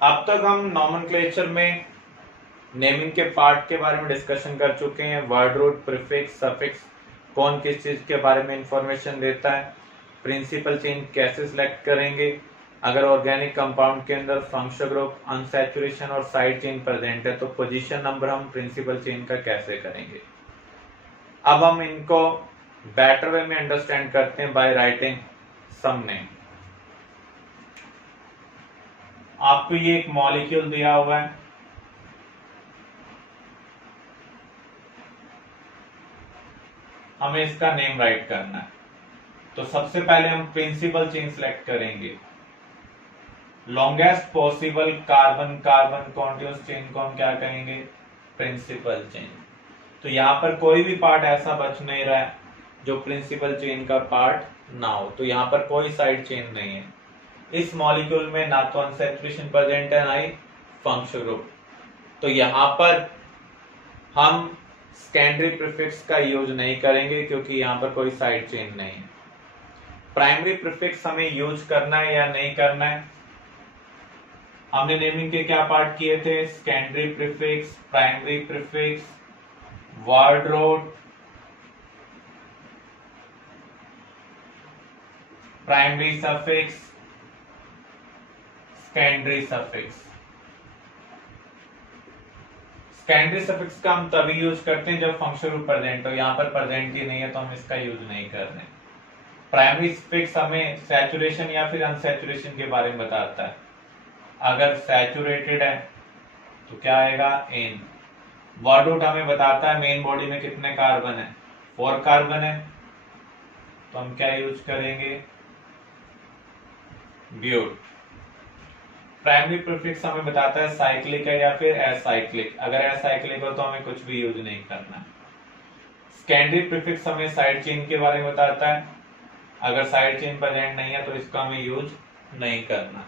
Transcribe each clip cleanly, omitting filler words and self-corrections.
अब तक हम नॉमेनक्लेचर में नेमिंग के पार्ट के बारे में डिस्कशन कर चुके हैं। वर्ड रूट, प्रीफिक्स, सफिक्स कौन किस चीज के बारे में इंफॉर्मेशन देता है, प्रिंसिपल चेन कैसे सिलेक्ट करेंगे, अगर ऑर्गेनिक कंपाउंड के अंदर फंक्शनल ग्रुप, अनसैचुरेशन और साइड चेन प्रेजेंट है तो पोजीशन नंबर हम प्रिंसिपल चेन का कैसे करेंगे। अब हम इनको बेटर वे में अंडरस्टैंड करते हैं बाय राइटिंग सम नेम। आपको ये एक मॉलिक्यूल दिया हुआ है, हमें इसका नेम राइट करना है। तो सबसे पहले हम प्रिंसिपल चेन सिलेक्ट करेंगे। Longest possible carbon carbon continuous chain को हम क्या कहेंगे, प्रिंसिपल चेन। तो यहां पर कोई भी पार्ट ऐसा बच नहीं रहा है जो प्रिंसिपल चेन का पार्ट ना हो, तो यहां पर कोई साइड चेन नहीं है। इस मॉलिक्यूल में ना तो अनसैचुरेशन प्रेजेंट है ना ही फंक्शनल ग्रुप, तो यहां पर हम सेकेंडरी प्रीफिक्स का यूज नहीं करेंगे क्योंकि यहां पर कोई साइड चेन नहीं है। प्राइमरी प्रीफिक्स हमें यूज करना है या नहीं करना है। हमने नेमिंग के क्या पार्ट किए थे, secondary prefix, primary prefix, word root, primary suffix, secondary suffix. Secondary suffix का हम तभी यूज करते हैं जब फंक्शनल ग्रुप प्रेजेंट हो, यहां पर प्रेजेंट ही नहीं है तो हम इसका यूज नहीं कर रहे। प्राइमरी सफिक्स हमें सैचुरेशन या फिर अनसैचुरेशन के बारे में बताता है। अगर सैचुरेटेड है तो क्या आएगा, एन। वर्ड रूट हमें बताता है मेन बॉडी में कितने कार्बन है, 4 कार्बन है, तो हम क्या यूज करेंगे, ब्यूट। प्राइमरी प्रीफिक्स हमें बताता है साइक्लिक है या फिर एसाइक्लिक, अगर एसाइक्लिक हो तो हमें कुछ भी यूज नहीं करना। सेकेंडरी प्रीफिक्स हमें साइड चेन के बारे में बताता है, अगर साइड चेन प्रेजेंट नहीं है तो इसका हमें यूज नहीं करना।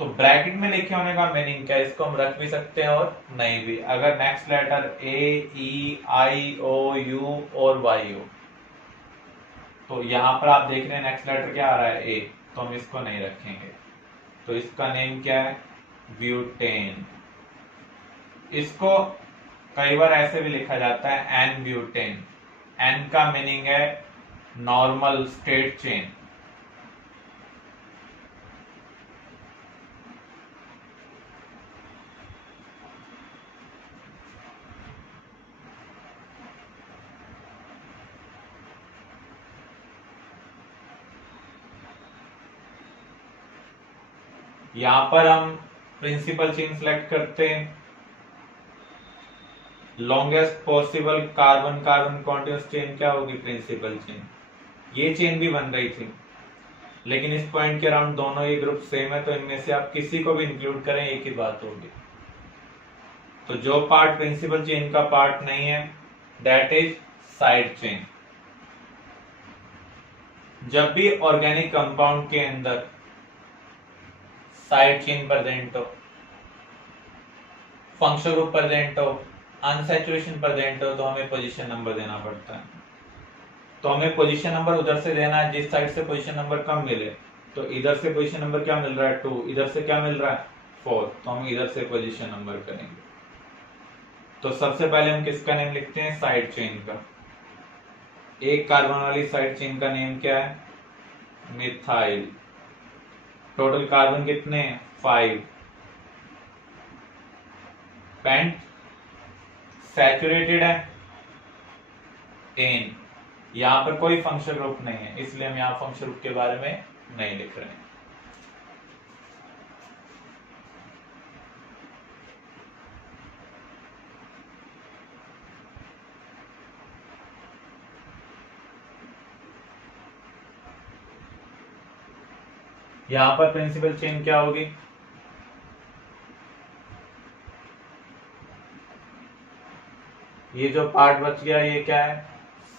तो ब्रैकेट में लिखे होने का मीनिंग क्या है, इसको हम रख भी सकते हैं और नहीं भी। अगर next letter A, E, I, O, U और वाई हो, तो यहां पर आप देख रहे हैं नेक्स्ट लेटर क्या आ रहा है, ए, तो हम इसको नहीं रखेंगे। तो इसका नेम क्या है, ब्यूटेन। इसको कई बार ऐसे भी लिखा जाता है एन ब्यूटेन। एन का मीनिंग है नॉर्मल स्ट्रेट चेन। यहां पर हम प्रिंसिपल चेन सिलेक्ट करते हैं। Longest possible carbon carbon continuous chain क्या होगी, प्रिंसिपल चेन। ये चेन भी बन रही थी, लेकिन इस पॉइंट के अराउंड दोनों ये ग्रुप सेम है, तो इनमें से आप किसी को भी इंक्लूड करें एक ही बात होगी। तो जो पार्ट प्रिंसिपल चेन का पार्ट नहीं है दैट इज साइड चेन। जब भी ऑर्गेनिक कंपाउंड के अंदर साइड चेन प्रेजेंट हो, फंक्शनल ग्रुप प्रेजेंट हो, अनसैचुरेशन प्रेजेंट हो, तो हमें पोजीशन नंबर देना पड़ता है। तो हमें पोजीशन नंबर उधर से देना है जिस साइड से पोजीशन नंबर कम मिले। तो इधर से पोजीशन नंबर क्या मिल रहा है, 2, इधर से क्या मिल रहा है, 4, तो हम इधर से पोजीशन नंबर करेंगे। तो सबसे पहले हम किसका नेम लिखते हैं, साइड चेन का। एक कार्बन वाली साइड चेन का नेम क्या है, मिथाइल। टोटल कार्बन कितने हैं, 5। पेंट सैचुरेटेड है, एन। यहां पर कोई फंक्शनल ग्रुप नहीं है, इसलिए हम यहां फंक्शनल ग्रुप के बारे में नहीं लिख रहे हैं। यहां पर प्रिंसिपल चेन क्या होगी, ये जो पार्ट बच गया ये क्या है,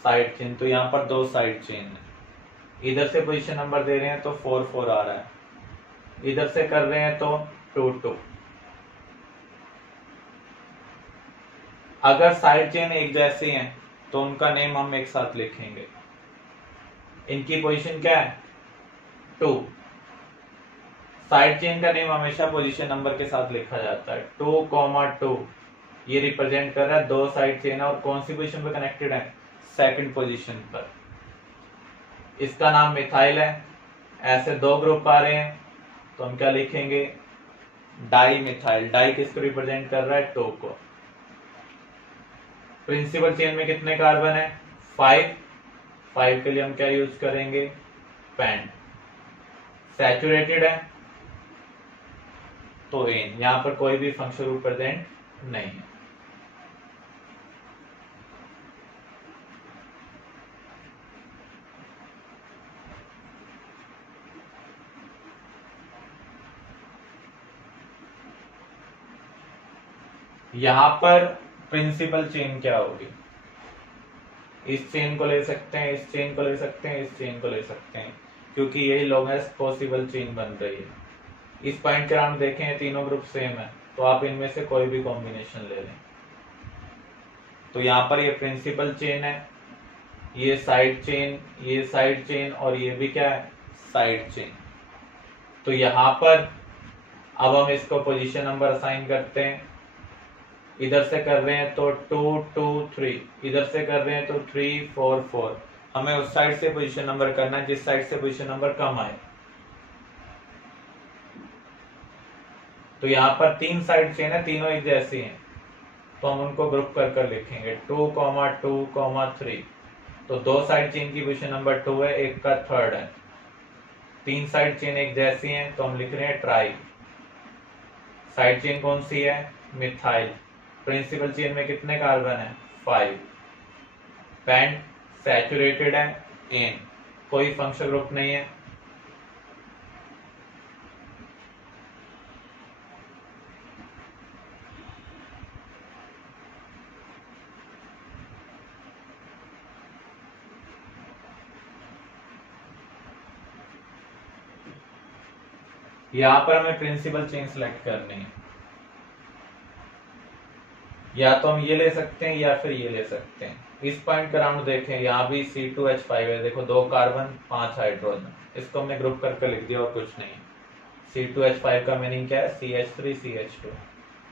साइड चेन। तो यहां पर 2 साइड चेन है। इधर से पोजीशन नंबर दे रहे हैं तो 4 4 आ रहा है, इधर से कर रहे हैं तो 2 2। अगर साइड चेन एक जैसी हैं तो उनका नेम हम एक साथ लिखेंगे। इनकी पोजीशन क्या है, 2। साइड चेन का नेम हमेशा पोजीशन नंबर के साथ लिखा जाता है। 2,2 ये रिप्रेजेंट कर रहा है दो साइड चेन और कौन सी पोजीशन पर कनेक्टेड है, सेकंड पोजीशन पर। इसका नाम मिथाइल है। ऐसे दो ग्रुप आ रहे हैं तो हम क्या लिखेंगे, डाई मिथाइल। डाई किसको रिप्रेजेंट कर रहा है, 2 को। प्रिंसिपल चेन में कितने कार्बन है, 5। 5 के लिए हम क्या यूज करेंगे, पेंट। सैचुरेटेड है तो एन, यहां पर कोई भी फंक्शन ग्रुप प्रेजेंट नहीं है। यहां पर प्रिंसिपल चेन क्या होगी, इस चेन को ले सकते हैं, इस चेन को ले सकते हैं, इस चेन को ले सकते हैं, क्योंकि यही लॉन्गेस्ट पॉसिबल चेन बन रही है। इस पॉइंट के राउंड देखें तीनों ग्रुप सेम है तो आप इनमें से कोई भी कॉम्बिनेशन ले लें। तो यहाँ पर ये प्रिंसिपल चेन है, ये साइड चेन, ये साइड चेन और ये भी क्या है, साइड चेन। तो यहाँ पर अब हम इसको पोजीशन नंबर असाइन करते हैं। इधर से कर रहे हैं तो 2 2 3, इधर से कर रहे हैं तो 3 4 4। हमें उस साइड से पोजीशन नंबर करना है जिस साइड से पोजीशन नंबर कम आए। तो यहाँ पर 3 साइड चेन है, तीनों एक जैसी हैं तो हम उनको ग्रुप कर कर लिखेंगे 2, 2, 3। तो 2 साइड चेन की पोजीशन नंबर 2 है, एक का थर्ड है। 3 साइड चेन एक जैसी हैं तो हम लिख रहे हैं ट्राई। साइड चेन कौन सी है, मिथाइल। प्रिंसिपल चेन में कितने कार्बन है, 5। पेंट सैचुरेटेड है, एन, कोई फंक्शनल ग्रुप नहीं है। यहां पर हमें प्रिंसिपल चेन सेलेक्ट करनी है, या तो हम ये ले सकते हैं या फिर ये ले सकते हैं। इस पॉइंट का राउंड देखें, यहाँ भी C2H5 है, देखो 2 कार्बन 5 हाइड्रोजन, इसको हमने ग्रुप करके लिख दिया और कुछ नहीं। C2H5 का मीनिंग क्या है, CH3CH2।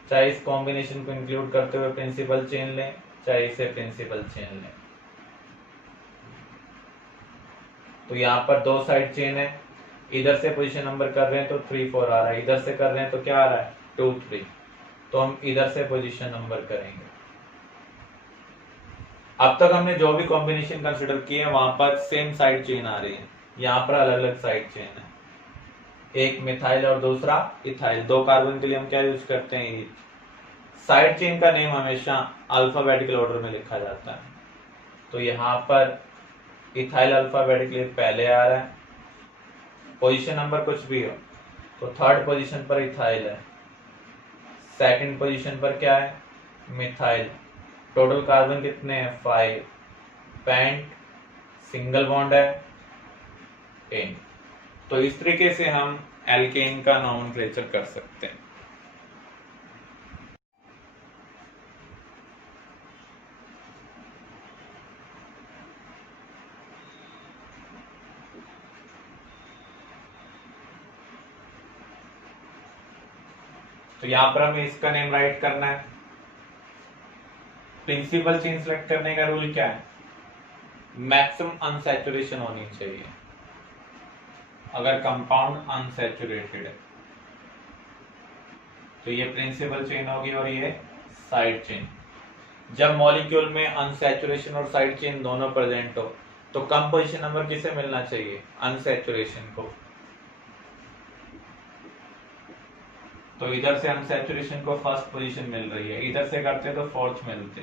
चाहे इस कॉम्बिनेशन को इंक्लूड करते हुए प्रिंसिपल चेन लें, चाहे इसे प्रिंसिपल चेन लें। तो यहाँ पर 2 साइड चेन है, इधर से पोजीशन नंबर कर रहे हैं तो 3 4 आ रहा है, इधर से कर रहे हैं तो क्या आ रहा है, 2 3। तो हम इधर से पोजीशन नंबर करेंगे। अब तक हमने जो भी कॉम्बिनेशन कंसिडर किए हैं वहां पर सेम साइड चेन आ रही है, यहाँ पर अलग अलग साइड चेन है, एक मिथाइल और दूसरा इथाइल। 2 कार्बन के लिए हम क्या यूज करते हैं, साइड चेन का नेम हमेशा अल्फाबेटिकल ऑर्डर में लिखा जाता है। तो यहाँ पर इथाइल अल्फाबेटिकली पहले आ रहा है, पोजीशन नंबर कुछ भी हो तो थर्ड पोजीशन पर इथाइल है, सेकंड पोजीशन पर क्या है, मिथाइल। टोटल कार्बन कितने हैं, 5। पेंट सिंगल बॉन्ड है, एन। तो इस तरीके से हम एल्केन का नॉमेनक्लेचर कर सकते हैं। तो यहां पर हमें इसका नेम राइट करना है। प्रिंसिपल चेन सेलेक्ट करने का रूल क्या है, मैक्सिमम अनसैचुरेशन होनी चाहिए अगर कंपाउंड अनसैचुरेटेड है। तो ये प्रिंसिपल चेन होगी और ये साइड चेन। जब मॉलिक्यूल में अनसैचुरेशन और साइड चेन दोनों प्रेजेंट हो तो कम पोजीशन नंबर किसे मिलना चाहिए, अनसैचुरेशन को। तो इधर से अनसैचुरेशन को फर्स्ट पोजीशन मिल रही है, इधर से करते तो फोर्थ मिलती।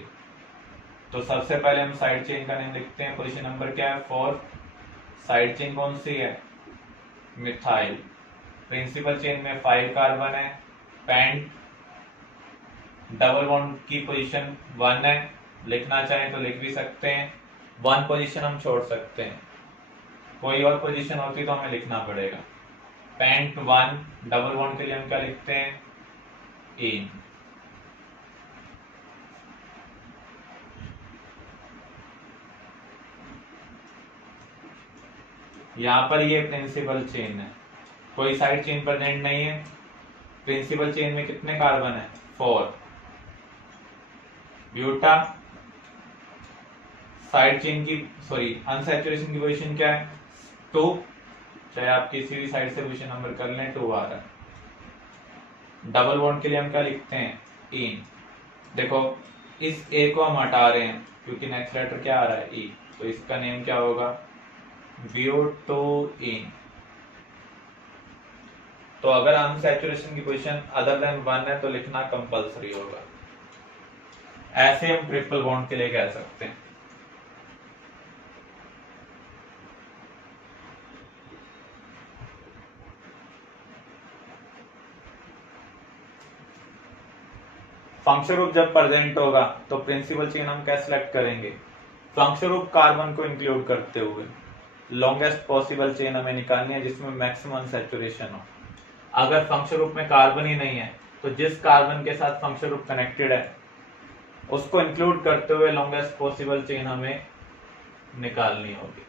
तो सबसे पहले हम साइड चेन का नेम लिखते हैं, पोजीशन नंबर क्या है, 4। साइड चेन कौन सी है, मिथाइल। प्रिंसिपल चेन में 5 कार्बन है, पेंट डबल बॉन्ड की पोजीशन 1 है, लिखना चाहें तो लिख भी सकते हैं। 1 पोजीशन हम छोड़ सकते हैं, कोई और पोजीशन होती तो हमें लिखना पड़ेगा। पेंट 1, डबल बॉन्ड के लिए हम क्या लिखते हैं, इन। यहां पर ये प्रिंसिपल चेन है, कोई साइड चेन प्रेजेंट नहीं है। प्रिंसिपल चेन में कितने कार्बन है? 4। ब्यूटा साइड चेन की अनसैचुरेशन की पोजीशन क्या है? 2। चाहे आप किसी भी साइड से पोजीशन नंबर कर लें, 2 आ रहा है। डबल बॉन्ड के लिए हम क्या लिखते हैं? इन। देखो इस ए को हम हटा रहे हैं क्योंकि नेक्स्ट लेटर क्या आ रहा है? ई। तो इसका नेम क्या होगा? ब्यूटोइन। तो अगर अनसैचुरेशन की पोजीशन अदर देन 1 है तो लिखना कंपलसरी होगा। ऐसे हम ट्रिपल बॉन्ड के लिए कह सकते हैं। फंक्शन ग्रुप जब प्रेजेंट होगा तो प्रिंसिपल चेन हम क्या सिलेक्ट करेंगे? फंक्शन ग्रुप कार्बन को इंक्लूड करते हुए लॉन्गेस्ट पॉसिबल चेन हमें निकालनी है जिसमें मैक्सिमम सैचुरेशन हो। अगर फंक्शन ग्रुप में कार्बन ही नहीं है तो जिस कार्बन के साथ फंक्शन ग्रुप कनेक्टेड है उसको इंक्लूड करते हुए लॉन्गेस्ट पॉसिबल चेन हमें निकालनी होगी।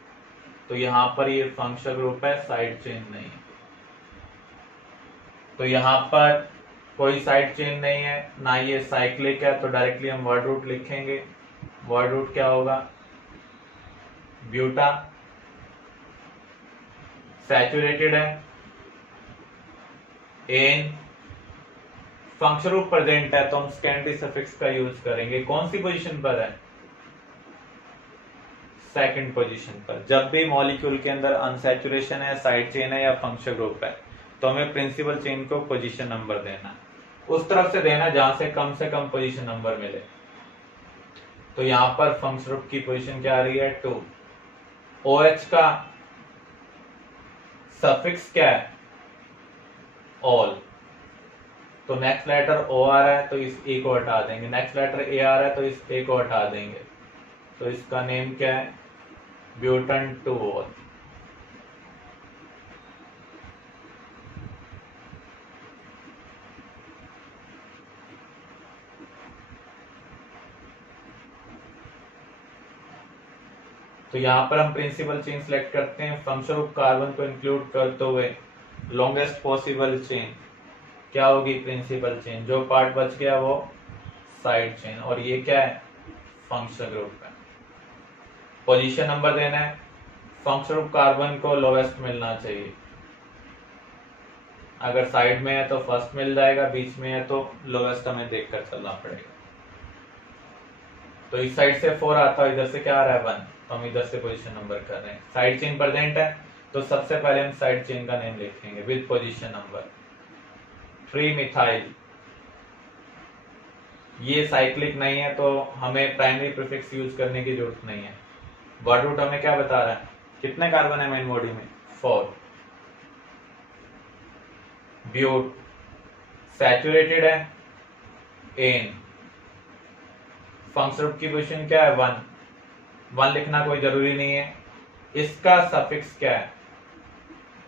तो यहां पर ये फंक्शन ग्रुप है, साइड चेन नहीं है। तो यहां पर कोई साइड चेन नहीं है, ना ये साइक्लिक है, तो डायरेक्टली हम वर्ड रूट लिखेंगे। वर्ड रूट क्या होगा? ब्यूटा सैचुरेटेड है, एन फंक्शन ग्रुप प्रेजेंट है तो हम सेकेंडरी सफिक्स का यूज करेंगे। कौन सी पोजीशन पर है? सेकंड पोजीशन पर। जब भी मॉलिक्यूल के अंदर अनसैचुरेशन है, साइड चेन है या फंक्शन ग्रुप है तो हमें प्रिंसिपल चेन को पोजीशन नंबर देना, उस तरफ से देना जहां से कम पोजीशन नंबर मिले। तो यहां पर फंक्शन ग्रुप की पोजीशन क्या आ रही है? 2। OH का सफिक्स क्या है? ऑल। तो नेक्स्ट लेटर O आ रहा है तो इस ए को हटा देंगे, नेक्स्ट लेटर ए आ रहा है तो इस ए को हटा देंगे। तो इसका नेम क्या है? ब्यूटन 2-ऑल। तो यहां पर हम प्रिंसिपल चेन सिलेक्ट करते हैं, फंक्शन ग्रुप कार्बन को इंक्लूड करते हुए लॉन्गेस्ट पॉसिबल चेन क्या होगी? Principal chain. जो पार्ट बच गया वो साइड चेन, और ये क्या है? फंक्शन ग्रुप है। पोजीशन नंबर देना है, फंक्शन ग्रुप कार्बन को लोवेस्ट मिलना चाहिए। अगर साइड में है तो फर्स्ट मिल जाएगा, बीच में है तो लोवेस्ट हमें देखकर चलना पड़ेगा। तो इस साइड से 4 आता है, इधर से क्या आ रहा है? 1। तो हम इधर से पोजीशन नंबर कर रहे हैं। साइड चेन प्रेजेंट है तो सबसे पहले हम साइड चेन का नेम लिखेंगे विद पोजीशन नंबर। 3 मिथाइल। ये साइक्लिक नहीं है तो हमें प्राइमरी प्रीफिक्स यूज करने की जरूरत नहीं है। वर्ड रूट हमें क्या बता रहा है? कितने कार्बन है मेन बॉडी में? 4। ब्यूट सैचुरेटेड है, एन फंक्शन ग्रुप की पोजीशन क्या है? 1 लिखना कोई जरूरी नहीं है। इसका सफिक्स क्या है?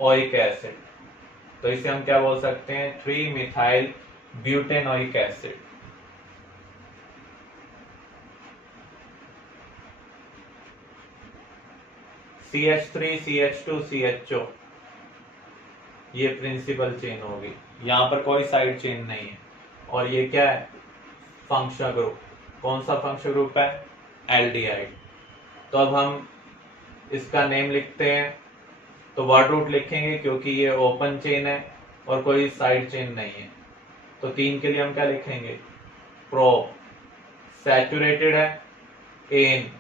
Oic acid. तो इसे हम क्या बोल सकते हैं? 3 methyl butanoic acid. CH3 CH2 CHO ये प्रिंसिपल चेन होगी। यहां पर कोई साइड चेन नहीं है। और ये क्या है? Function group. कौन सा फंक्शन ग्रुप है? एल्डिहाइड। तो अब हम इसका नेम लिखते हैं, तो वर्ड रूट लिखेंगे क्योंकि ये ओपन चेन है और कोई साइड चेन नहीं है। तो 3 के लिए हम क्या लिखेंगे? प्रो सैचुरेटेड है, एन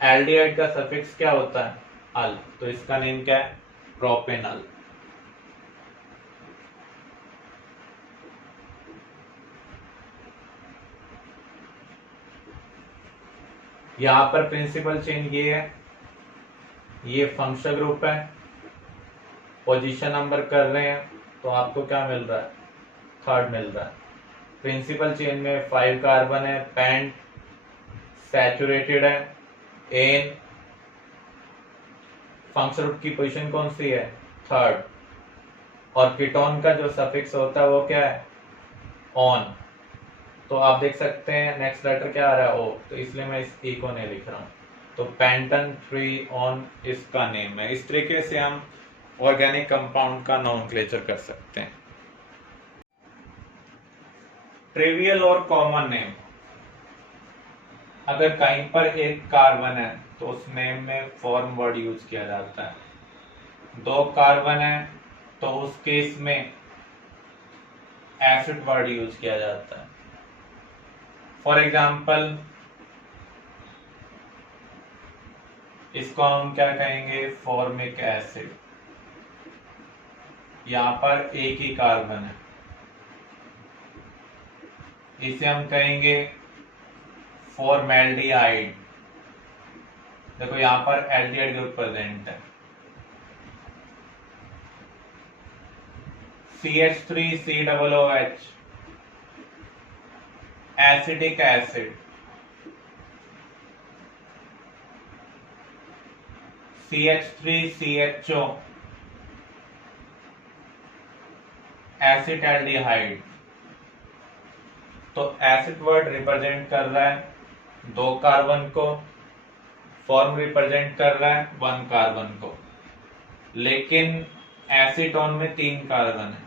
एल्डिहाइड का सफिक्स क्या होता है? अल। तो इसका नेम क्या है? प्रोपेनल। यहां पर प्रिंसिपल चेन ये है, ये फंक्शन ग्रुप है। पोजीशन नंबर कर रहे हैं तो आपको क्या मिल रहा है? 3rd मिल रहा है। प्रिंसिपल चेन में 5 कार्बन है, पेंट सैचुरेटेड है, एन फंक्शन ग्रुप की पोजीशन कौन सी है? 3rd। और कीटोन का जो सफिक्स होता है वो क्या है? ऑन। तो आप देख सकते हैं नेक्स्ट लेटर क्या आ रहा है? ओ। तो इसलिए मैं इस ई को नहीं लिख रहा हूं। तो पेंटन 3 ऑन इसका नेम है। इस तरीके से हम ऑर्गेनिक कंपाउंड का नॉमेनक्लेचर कर सकते हैं। ट्रिवियल और कॉमन नेम, अगर कहीं पर एक कार्बन है तो उस नेम में फॉर्म वर्ड यूज किया जाता है। दो कार्बन है तो उस केस में एसिड वर्ड यूज किया जाता है। फॉर एग्जाम्पल इसको हम क्या कहेंगे, फॉर्मिक एसिड। यहां पर एक ही कार्बन है, इसे हम कहेंगे फॉर्मेल्डिहाइड। देखो यहां पर एल्डिहाइड ग्रुप प्रेजेंट है। CH3COOH acidic acid. CH3CHO acetaldehyde. तो एसिड वर्ड रिप्रेजेंट कर रहा है दो कार्बन को, फॉर्म रिप्रेजेंट कर रहा है वन कार्बन को, लेकिन एसीटोन में तीन कार्बन है।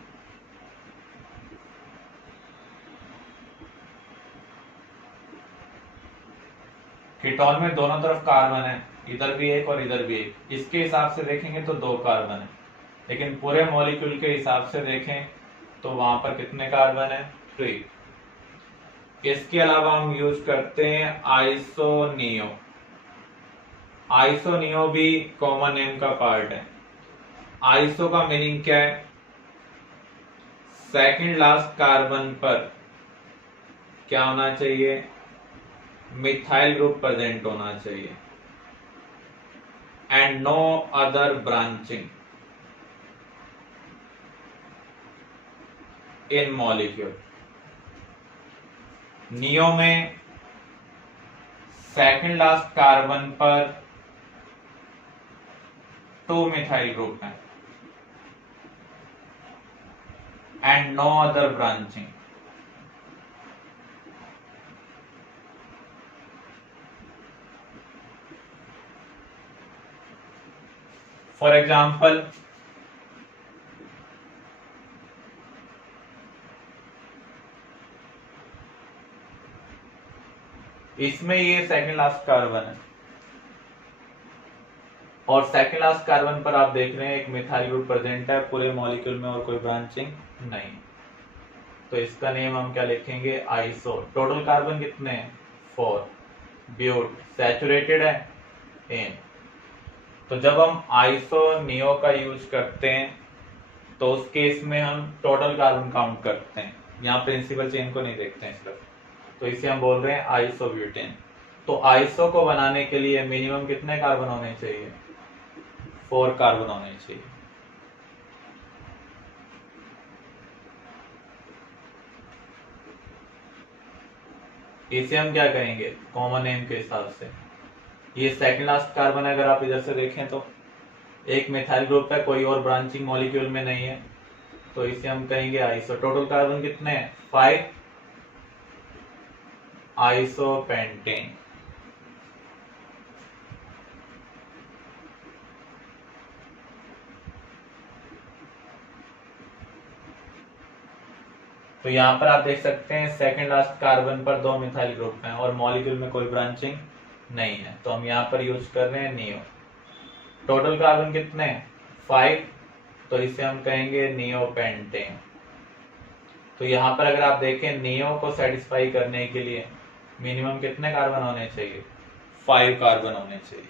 कीटोन में दोनों तरफ कार्बन है, इधर भी एक और इधर भी एक। इसके हिसाब से देखेंगे तो दो कार्बन है, लेकिन पूरे मॉलिक्यूल के हिसाब से देखें तो वहां पर कितने कार्बन है, 3। इसके अलावा हम यूज करते हैं आइसोनियो। आइसोनियो भी कॉमन नेम का पार्ट है। आइसो का मीनिंग क्या है, सेकंड लास्ट कार्बन पर क्या होना चाहिए, मिथाइल ग्रुप प्रेजेंट होना चाहिए and no other branching in molecule. Neo में सेकंड लास्ट कार्बन पर 2 मिथाइल ग्रुप है and no other branching. For example इसमें ये सेकंड लास्ट कार्बन है और सेकंड लास्ट कार्बन पर आप देख रहे हैं एक मिथाइल ग्रुप प्रेजेंट है, पूरे मॉलिक्यूल में और कोई ब्रांचिंग नहीं। तो इसका नेम हम क्या लिखेंगे, आइसो। टोटल कार्बन कितने हैं, 4। ब्यूट सैचुरेटेड है एन। तो जब हम आइसोनियो का यूज करते हैं तो उस केस में हम टोटल कार्बन काउंट करते हैं, यहाँ प्रिंसिपल चेन को नहीं देखते हैं सिर्फ। तो इसे हम बोल रहे हैं आइसोब्यूटेन। तो आइसो को बनाने के लिए मिनिमम कितने कार्बन होने चाहिए, 4 कार्बन होने चाहिए। इसे हम क्या कहेंगे, कॉमन नेम के हिसाब से ये सेकंड लास्ट कार्बन है। अगर आप इधर से देखें तो एक मिथाइल ग्रुप है, कोई और ब्रांचिंग मॉलिक्यूल में नहीं है, तो इसे हम कहेंगे आइसो। टोटल कार्बन कितने हैं, 5 आइसोपेंटेन। तो यहां पर आप देख सकते हैं सेकंड लास्ट कार्बन पर 2 मिथाइल ग्रुप हैं और मॉलिक्यूल में कोई ब्रांचिंग नहीं है, तो हम यहां पर यूज कर रहे हैं नियो। टोटल कार्बन कितने हैं, 5, तो इसे हम कहेंगे नियोपेंटेन। तो यहां पर अगर आप देखें नियो को सेटिस्फाई करने के लिए मिनिमम कितने कार्बन होने चाहिए, 5 कार्बन होने चाहिए।